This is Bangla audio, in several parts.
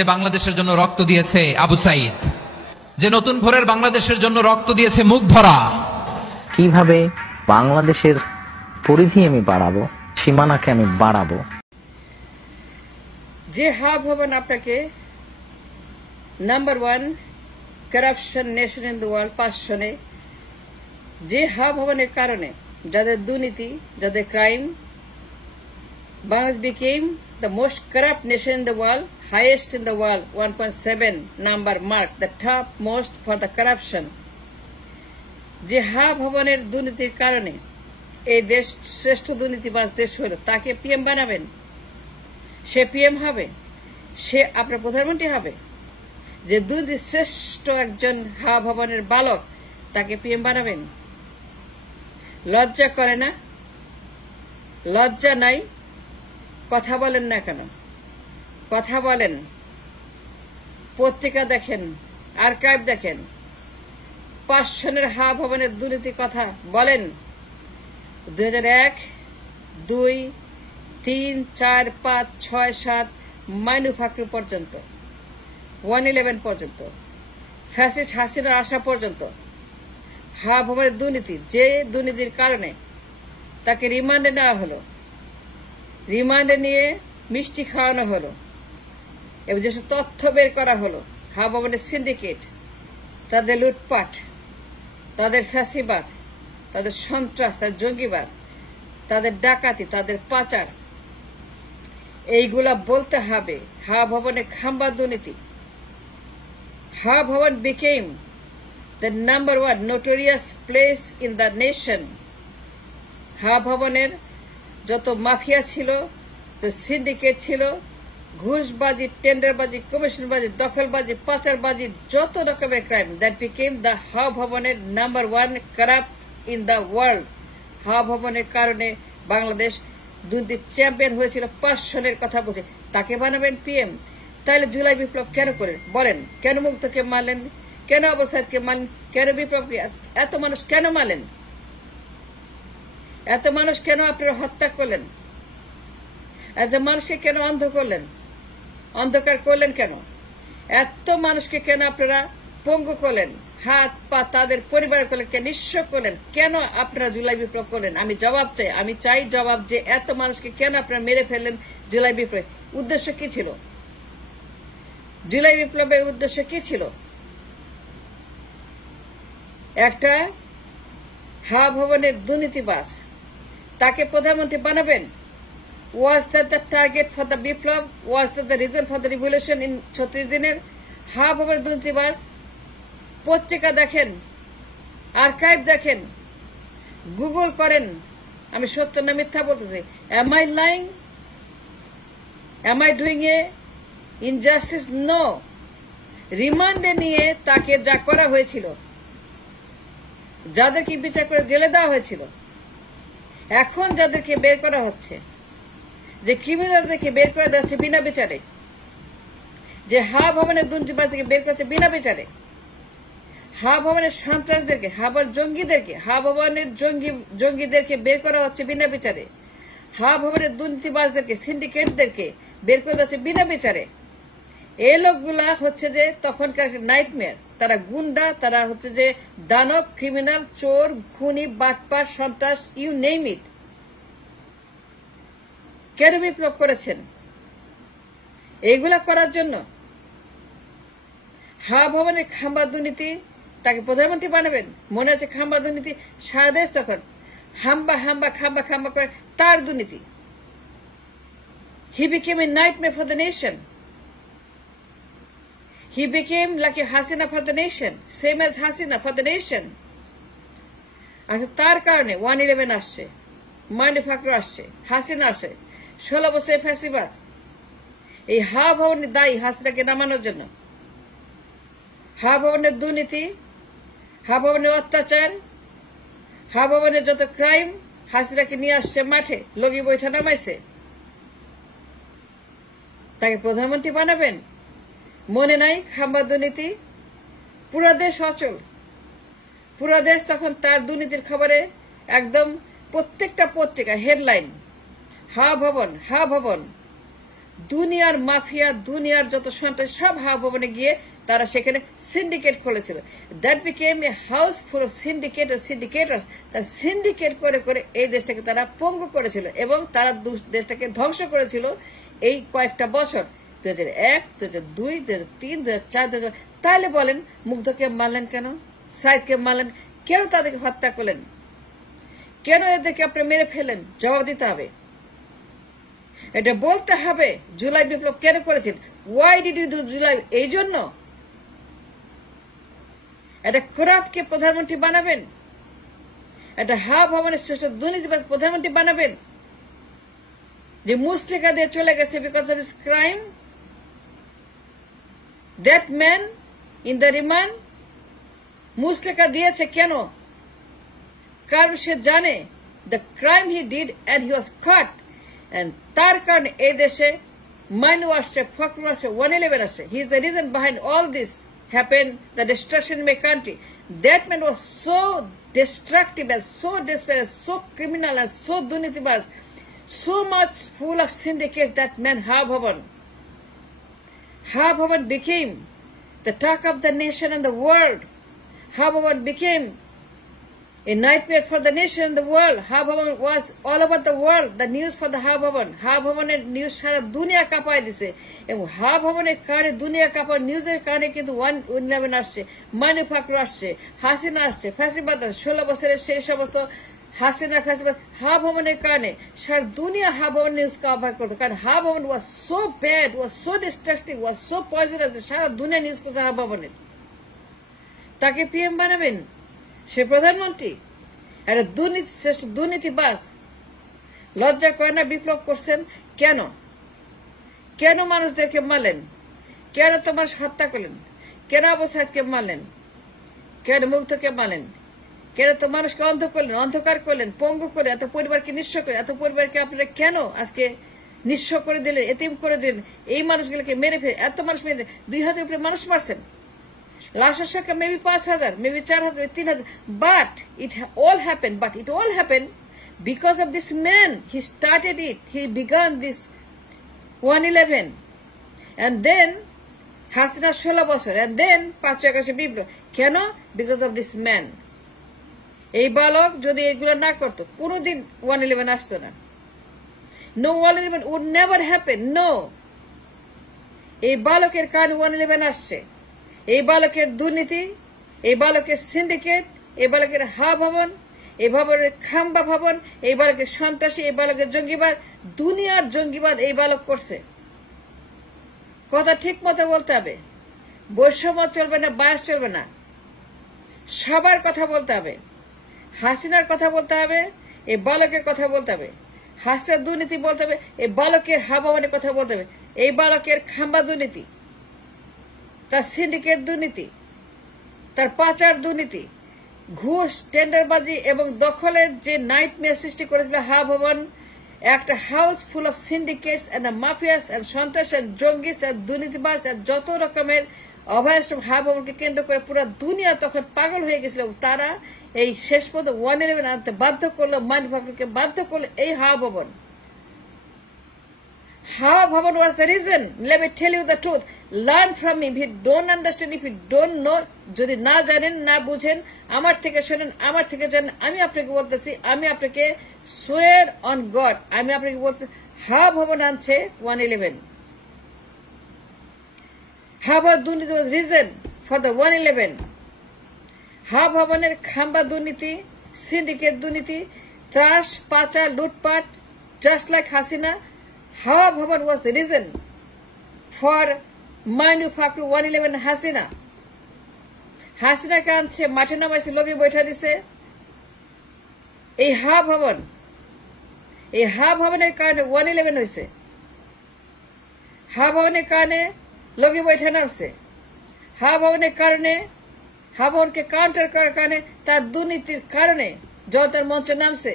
যে বাংলাদেশের জন্য রক্ত দিয়েছে আবু সাইদ, যে নতুন ভোরের বাংলাদেশের জন্য রক্ত দিয়েছে মুগ্ধরা। কিভাবে বাংলাদেশের পরিধি আমি বাড়াবো, সীমানাকে আমি বাড়াবো। যে হাব হবেন আপনাকে number 1 corruption nation in the world 5 সনে, যে হাব ভবনের কারণে যাদের দুর্নীতি, যাদের crime, Bangladesh became the most corrupt nation in the world, highest in the world, 1.7 number mark, the top most for the corruption. যে হাব ভবনের দুর্নীতির কারণে এই দেশ শ্রেষ্ঠ দুর্নীতিবাজ দেশ হলো, তাকে পিএম বানাবেন? সে পিএম হবে? সে আপনার প্রধানমন্ত্রী হবে? যে দুর্নীতি শ্রেষ্ঠ একজন হাব ভবনের বালক, তাকে পিএম বানাবেন? লজ্জা করে না? লজ্জা নাই? কথা বলেন না কেন? কথা বলেন, পত্রিকা দেখেন, আর্কাইভ দেখেন, 5 সনের হাব ভবনের দুর্নীতির কথা বলেন। 2001, 2, 3, 4, 5, 6, 7 ম্যানুফ্যাক্চার পর্যন্ত, 111 পর্যন্ত, ফ্যাসিস্ট হাসিনার আসা পর্যন্ত হাব ভবনের দুর্নীতি, যে দুর্নীতির কারণে তাকে রিমান্ডে নেওয়া হলো, রিমান্ডে নিয়ে মিষ্টি খাওয়ানো হলো এবং যেসব তথ্য বের করা হলো, হাব ভবনের সিন্ডিকেট, তাদের লুটপাট, তাদের ফ্যাসিবাদ, তাদের সন্ত্রাস, তাদের জঙ্গিবাদ, তাদের ডাকাতি, তাদের পাচার, এইগুলা বলতে হবে। হাব ভবনের খাম্বা দুর্নীতি। হাব ভবন became the number 1 notorious place in the nation. Hub ভবনের যত মাফিয়া ছিল, যত সিন্ডিকেট ছিল, ঘুষবাজি, টেন্ডারবাজি, কমিশনবাজি, দখলবাজি, পাচারবাজি, যত রকমের crime, that became the Hawa ভবনের number 1 corrupt in the world. Hawa ভবনের কারণে বাংলাদেশ দুর্নীতির চ্যাম্পিয়ন হয়েছিল। 5 সনের কথা বলছে, তাকে বানাবেন পিএম? তাহলে জুলাই বিপ্লব কেন করেন বলেন? কেন মুক্তকে মারলেন? কেন আবু সাইদকে মারলেন? কেন বিপ্লবকে এত মানুষ কেন মারলেন? এত মানুষ কেন আপনারা হত্যা করলেন? এত মানুষকে কেন অন্ধ করলেন, অন্ধকার করলেন কেন? এত মানুষকে কেন আপনারা পঙ্গু করলেন, হাত পা তাদের পরিবার করলেন, কেন নিঃস্ব করলেন? কেন আপনারা জুলাই বিপ্লব করলেন? আমি জবাব চাই, আমি চাই জবাব, যে এত মানুষকে কেন আপনারা মেরে ফেললেন জুলাই বিপ্লব? উদ্দেশ্য কি ছিল? জুলাই বিপ্লবের উদ্দেশ্য কি ছিল? একটা হাব ভবনের দুর্নীতিবাজ, তাকে প্রধানমন্ত্রী বানাবেন? Was that the target for the Biplab? Was that the reason for the revolution in 36 দিনের? হাব ভবনের দুর্নীতিবাজ। পত্রিকা দেখেন, আর্কাইভ দেখেন, গুগল করেন, আমি সত্য না মিথ্যা বলতেছি। Am I lying? Am I doing a injustice? No. রিমান্ডে নিয়ে তাকে যা করা হয়েছিল, যাদেরকে বিচার করে জেলে দেওয়া হয়েছিল, এখন যাদেরকে বের করা হচ্ছে, যে ক্রিমিনালদেরকে বের করে দেওয়া হচ্ছে বিনা বিচারে, যে হাব ভবনের দুর্নীতিবাজদেরকে বের করছে বিনা বিচারে, হাব ভবনের সন্ত্রাসদেরকে, হাব জঙ্গিদেরকে, হাব ভবনের জঙ্গিদেরকে বের করা হচ্ছে বিনা বিচারে, হাব ভবনের দুর্নীতিবাজদেরকে, সিন্ডিকেটদেরকে বের করে দেওয়া হচ্ছে বিনা বিচারে। এই লোকগুলা হচ্ছে যে তখনকার নাইটমেয়ার, তারা গুন্ডা, তারা হচ্ছে যে দানব, ক্রিমিনাল, চোর, খুনি, বাটপার, সন্ত্রাস, ইউ নেম ইট। কেন বিপ্লব করেছেন? এইগুলা করার জন্য। হাব ভবনের খাম্বা দুর্নীতি, তাকে প্রধানমন্ত্রী বানাবেন? মনে আছে খাম্বা দুর্নীতি? সারা দেশ তখন হাম্বা হাম্বা খাম্বা খাম্বা করে তার দুর্নীতি। He became A nightmare for the nation. He became like a Hasina for the nation, same as Hasina for the nation. আচ্ছা, তার কারণে 111 আসছে, ম্যানুফ্যাক্চার আসছে, হাসিনা আসে, 16 বছরের ফ্যাসিবাদ। এই হাব ভবনের দায়ী হাসিনাকে নামানোর জন্য। হাব ভবনের দুর্নীতি, হাব ভবনের অত্যাচার, হাব ভবনের যত ক্রাইম, হাসিনাকে নিয়ে আসছে মাঠে, লগি বৈঠা নামাইছে। তাকে প্রধানমন্ত্রী বানাবেন? মনে নাই খাম্বা দুর্নীতি? পুরা দেশ অচল, পুরা দেশ তখন তার দুর্নীতির খবরে একদম প্রত্যেকটা পত্রিকা হেডলাইন, হা ভবন, হা ভবন, দুনিয়ার মাফিয়া, দুনিয়ার যত সন্ত্রাস সব হাওয়া ভবনে গিয়ে তারা সেখানে সিন্ডিকেট খুলেছিল। That became a house full of syndicator. তারা সিন্ডিকেট করে করে এই দেশটাকে তারা পঙ্গু করেছিল এবং তারা দেশটাকে ধ্বংস করেছিল এই কয়েকটা বছর, 2001, 2002, 2003, 2004। তাহলে বলেন মুগ্ধকে মারলেন কেন, সাইদকে মারলেন কেন, তাদেরকে হত্যা করলেন কেন, এদেরকে আপনি মেরে ফেলেন? জবাব দিতে হবে, এটা বলতে হবে। জুলাই বিপ্লব কেন করেছেন? Why did you do July? এই জন্য এটা খোরাককে প্রধানমন্ত্রী বানাবেন, এটা হাওয়া ভবনের শ্রেষ্ঠ দুর্নীতিবাজ প্রধানমন্ত্রী বানাবেন যে মুসলিকা দিয়ে চলে গেছে because of his crime? That man in the remand মুসলিকা দিয়েছে কেন? কারণ সে জানে the crime he did and he was caught, and তার কারণে এই দেশে মাইনু আসছে, ফখরুল আসছে, 111 আসছে। He is the reason behind all this happened, the destruction in my country. That man was so destructive and so desperate and so criminal and so dunitibaz, so much full of syndicates, that man Hawa Bhavan became the talk of the nation and the world. Hawa Bhavan became a nightmare for the nation and the world. Hawa Bhavan was all over the world. The news for the Hawa Bhavan. Hawa Bhavan's news সারা দুনিয়া কাঁপায় দিছে এবং হাওয়া ভবনের কারণে দুনিয়া কাঁপার নিউজের কারণে কিন্তু 111 আসছে, মাইনু ফখরুল আসছে, হাসিনা আসছে, ফাঁসিবাদ 16 বছরের সেই সমস্ত হাসিনা ফাঁসিবাদ হাওয়া ভবনের কারণে সারা দুনিয়া হাওয়া ভবন নিউজ কাভার করতো। কারণ Hawa Bhaban was so bad, was so destructive, was so poisonous, সারা দুনিয়া নিউজ করছে হাওয়া ভবনের। তাকে পিএম বানাবেন? সে প্রধানমন্ত্রী, একটা দুর্নীতি শ্রেষ্ঠ দুর্নীতিবাজ। লজ্জা করে না? বিপ্লব করছেন কেন? কেন মানুষদেরকে মারলেন? কেন তো মানুষ হত্যা করলেন? কেন আবু সাইদকে মারলেন? কেন মুগ্ধকে মারলেন? কেন তো মানুষকে অন্ধ করলেন, অন্ধকার করলেন, পঙ্গু করে, এত পরিবারকে নিঃস্ব করে, এত পরিবারকে আপনারা কেন আজকে নিঃস্ব করে দিলেন, এতিম করে দিলেন? এই মানুষগুলোকে মেরে ফেলে এত মানুষ মেরে 2000 উপরে মানুষ মারছেন। লাশের সংখ্যা maybe 5000, maybe 4000, 3000, but it all happened because of this man. He started it, he began this 111, and then Hasina 16 বছর, and then 5 আগস্টে বিপ্লব। কেন? because of this man. এই বালক যদি এগুলো না করতো কোনোদিন 111 আসতো না। No, 111 would never happen, no. এই বালকের কারণে 111 আসছে। এই বালকের দুর্নীতি, এই বালকের সিন্ডিকেট, এই বালকের হাওয়া ভবন, এই ভবনের খাম্বা ভবন, এই বালকের সন্ত্রাসী, এই বালকের জঙ্গিবাদ, দুনিয়ার জঙ্গিবাদ এই বালক করছে। কথা ঠিক মতো বলতে হবে, বৈষম্য চলবে না, বায়াস চলবে না, সবার কথা বলতে হবে। হাসিনার কথা বলতে হবে, এই বালকের কথা বলতে হবে, হাসিনার দুর্নীতি বলতে হবে, এই বালকের হাওয়া ভবনের কথা বলতে হবে, এই বালকের খাম্বা দুর্নীতি, তার সিন্ডিকেট দুর্নীতি, তার পাচার দুর্নীতি, ঘুষ, টেন্ডারবাজি এবং দখলের যে নাইটমেয়ার সৃষ্টি করেছিল হাওয়া ভবন, একটা house full of syndicates and mafias and সন্ত্রাস এন্ড জঙ্গিস এন্ড দুর্নীতিবাজ এন্ড যত রকমের অভয়াস হাওয়া ভবনকে কেন্দ্র করে পুরো দুনিয়া তখন পাগল হয়ে গেছিল। তারা এই শেষ পর্যন্ত 111 আনতে বাধ্য করলো, মাইনু ফখরুলকে বাধ্য করলো এই হাওয়া ভবন। Hawa Bhavan was the reason. Let me tell you the truth. Learn from me. If you don't understand, if you don't know, যদি না জানেন, না বুঝেন, আমার থেকে শোনেন, আমার থেকে জানেন, আমি আপনাকে বলতেছি, আমি আপনাকে swear on God, আমি আপনাকে বলছি, হাওয়া ভবন আনছে 111. হাওয়া দুর্নীতি was reason for the 111. হাওয়া ভবনের খাম্বা দুর্নীতি, সিন্ডিকেট দুর্নীতি, ত্রাস, পাচার, লুটপাট, just like Hasina, Hawa Bhavan was the reason for Mainu Fkhru 111 Hasina. Hasina কে আনছে, মাঠে নামাইছে, লোকে বৈঠা দিছে। এই হাওয়া ভবন, এই হাওয়া ভবনের কারণে 111 হয়েছে। হাওয়া ভবনের কারণে লোকে বৈঠা নামছে। হাওয়া ভবনের কারণে, হাওয়া ভবনকে কাউন্টার করার কারণে, তার দুর্নীতির কারণে জনতার মঞ্চ নামছে।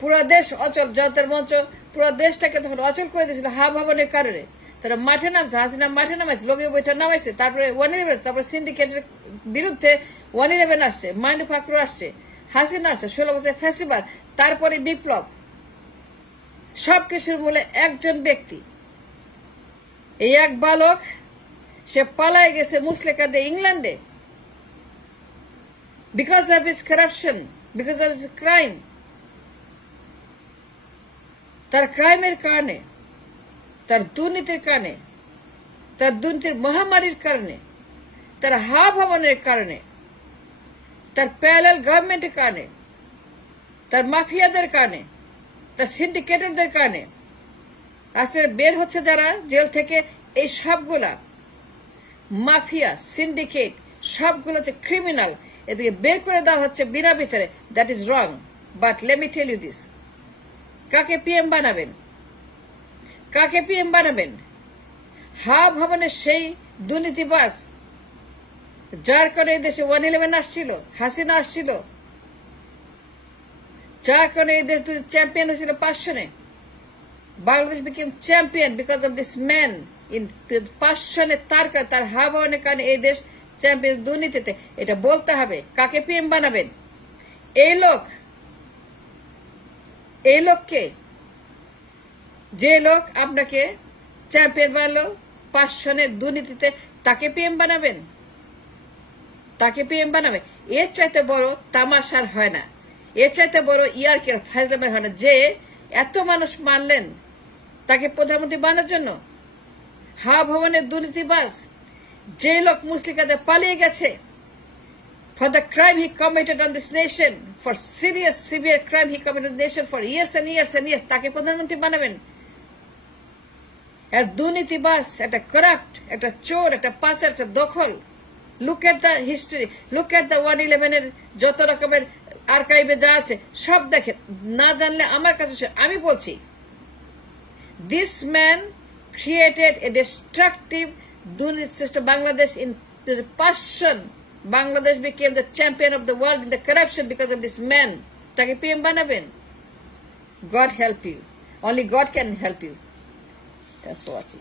পুরো দেশ অচল, জনতার মঞ্চ পুরো দেশটাকে তখন অচল করে দিয়েছিল হাওয়া ভবনের কারণে। তারা মাঠে নামছে, হাসিনা মাঠে নামাইছে, লোকে বৈঠা নামাইছে, তারপরে 111, তারপরে সিন্ডিকেটের বিরুদ্ধে 111 আসছে, মাইনু ফখরুল আসছে, হাসিনা আসছে, 16 বছর ফ্যাসিবাদ, তারপরে বিপ্লব। সবকিছুর মূলে একজন ব্যক্তি, এই এক বালক সে পালায় গেছে মুসলেকা দিয়ে ইংল্যান্ডে because of his corruption, because of his crime. তার ক্রাইমের কারণে, তার দুর্নীতির কারণে, তার দুর্নীতির মহামারীর কারণে, তার হাবভাবনের কারণে, তার প্যারালাল গভর্নমেন্টের কারণে, তার মাফিয়াদের কারণে, তার সিন্ডিকেটরদের কারণে আজকে বের হচ্ছে যারা জেল থেকে, এই সবগুলা মাফিয়া, সিন্ডিকেট, সবগুলো হচ্ছে ক্রিমিনাল, এদিকে বের করে দেওয়া হচ্ছে বিনা বিচারে। That is wrong. But let me tell you this, কাকে পিএম বানাবেন? কাকে পিএম বানাবেন? ভবনের সেই দুর্নীতিবাজ যার কারণে এই দেশে 111 আসছিল, হাসিনা আসছিল, যার কারণে এই দেশ চ্যাম্পিয়ন হয়েছিল 5 সনে। Bangladesh became champion because of this man in 5 সনে। তার ভবনের কারণে এই দেশ চ্যাম্পিয়ন দুর্নীতিতে। এটা বলতে হবে। কাকে পিএম বানাবেন? এই লোককে, যে লোক আপনাকে চ্যাম্পিয়ন বানালো 5 সনের দুর্নীতিতে, তাকে পিএম বানাবেন? তাকে পিএম বানাবে? এর চাইতে বড় তামাশার হয় না, এর চাইতে বড় ইয়ারকের ফায়জামের হয় না। যে এত মানুষ মানলেন তাকে প্রধানমন্ত্রী বানানোর জন্য, ভবনের দুর্নীতিবাজ, যে লোক মুসলিকাতে পালিয়ে গেছে for the crime he committed on this nation, for serious, severe crime he committed on the nation for years and years and years, তাকে প্রধানমন্ত্রী বানাবেন? আর দুর্নীতিবাজ, একটা করাপ্ট, একটা চোর, একটা পাচার, একটা দখল। Look at the history, look at the 111 এর যত রকমের আর্কাইভে যা আছে সব দেখেন। না জানলে আমার কাছে আমি বলছি, this man created a destructive duty system. Bangladesh in the passion, Bangladesh became the champion of the world in the corruption because of this man. Take PM banaben. God help you. Only God can help you. Thanks for watching.